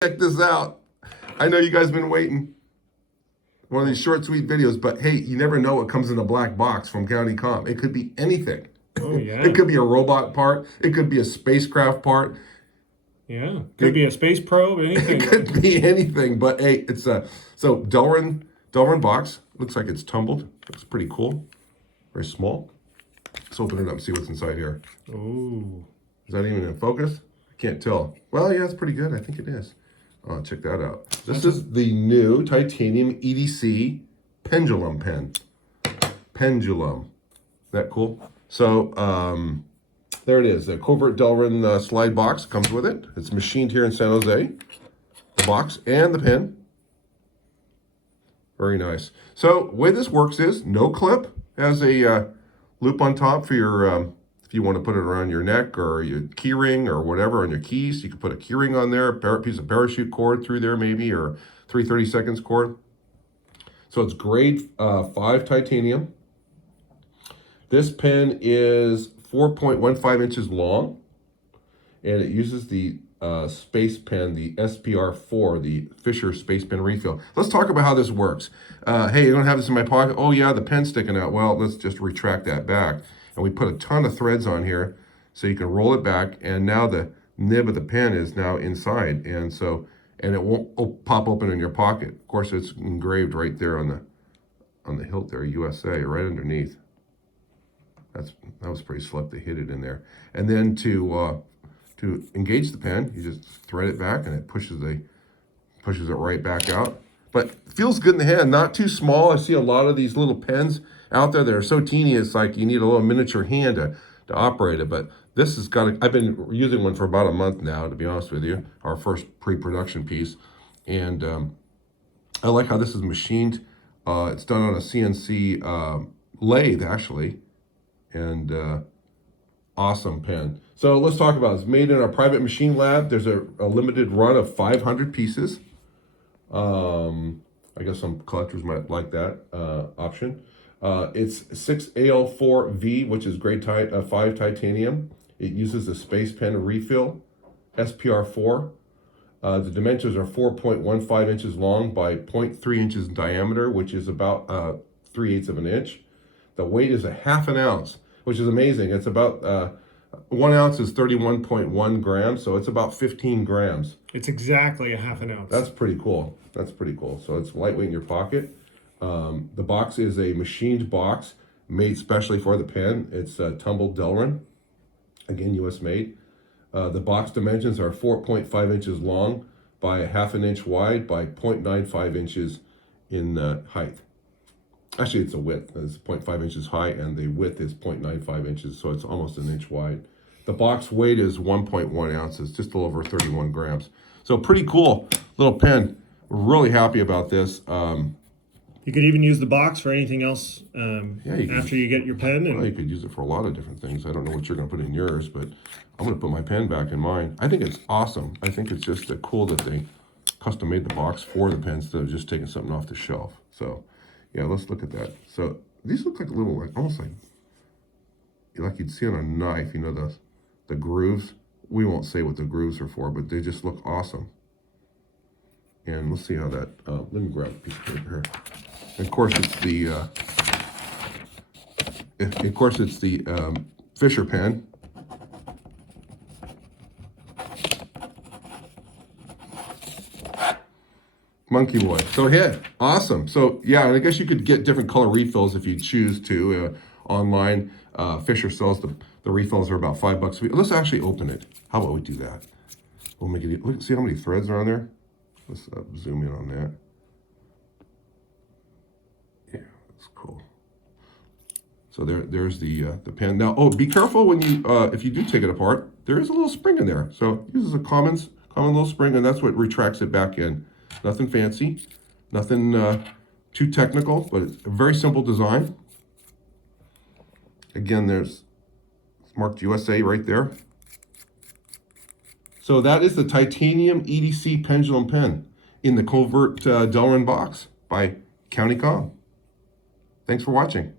Check this out. I know you guys have been waiting. One of these short, sweet videos, but hey, you never know what comes in a black box from Countycomm. It could be anything. Oh, yeah. It could be a robot part. It could be a spacecraft part. Yeah. Could be a space probe, anything. It could be anything, but hey, it's a, so Delrin box. Looks like it's tumbled. Looks pretty cool. Very small. Let's open it up and see what's inside here. Ooh. Is that even in focus? I can't tell. Well, yeah, it's pretty good. I think it is. Oh, check that out. This is the new titanium EDC Pendulum pen. Pendulum. Isn't that cool? So, there it is. The Covert Delrin slide box comes with it. It's machined here in San Jose. The box and the pen. Very nice. So, the way this works is no clip. Has a loop on top for your, if you want to put it around your neck or your key ring or whatever on your keys. You can put a key ring on there, a piece of parachute cord through there maybe, or 3/32 cord. So it's grade 5 titanium. This pen is 4.15 inches long, and it uses the space pen, the SPR4, the Fisher space pen refill. Let's talk about how this works. Hey, you're gonna have this in my pocket. Oh yeah, the pen's sticking out. Well, let's just retract that back. And we put a ton of threads on here so you can roll it back, and now the nib of the pen is now inside, and so, and it won't pop open in your pocket. Of course, it's engraved right there on the hilt there, USA, right underneath. That was pretty slick. They hid it in there. And then to engage the pen, you just thread it back, and it pushes it right back out. But it feels good in the hand, not too small. I see a lot of these little pens out there that are so teeny, it's like you need a little miniature hand to operate it. But this has got, I've been using one for about a month now, to be honest with you, our first pre-production piece. And I like how this is machined. It's done on a CNC lathe, actually. And awesome pen. So let's talk about it. It's made in our private machine lab. There's a limited run of 500 pieces. I guess some collectors might like that option. It's 6AL4V, which is grade 5 titanium. It uses a space pen refill, SPR4. The dimensions are 4.15 inches long by 0.3 inches in diameter, which is about 3/8 of an inch. The weight is a ½ ounce, which is amazing. It's about 1 ounce is 31.1 grams, so it's about 15 grams. It's exactly a ½ ounce. That's pretty cool. That's pretty cool. So it's lightweight in your pocket. The box is a machined box made specially for the pen. It's tumbled Delrin, again US made. The box dimensions are 4.5 inches long by ½ an inch wide by 0.95 inches in height. Actually, it's a width. It's 0.5 inches high, and the width is 0.95 inches, so it's almost an inch wide. The box weight is 1.1 ounces, just a little over 31 grams. So pretty cool little pen. Really happy about this. You could even use the box for anything else after you get your pen. Well, you could use it for a lot of different things. I don't know what you're going to put in yours, but I'm going to put my pen back in mine. I think it's awesome. I think it's just cool that they custom made the box for the pen instead of just taking something off the shelf. So, yeah, let's look at that. So these look like little, almost like you'd see on a knife, you know, the grooves. We won't say what the grooves are for, but they just look awesome. And let's see how that, let me grab a piece of paper here. And of course, it's the Fisher pen. Monkey boy. So yeah, awesome. So yeah, and I guess you could get different color refills if you choose to online. Fisher sells the refills are about $5. Let's actually open it. How about we do that? We'll make it. Look, see how many threads are on there. Let's zoom in on that. Yeah, that's cool. So there's the pen. Now, oh, be careful when you if you do take it apart. There is a little spring in there. So it uses a common little spring, and that's what retracts it back in. Nothing fancy, nothing too technical, but it's a very simple design. Again, it's marked USA right there. So that is the titanium EDC pendulum pen in the Covert Delrin box by Countycomm. Thanks for watching.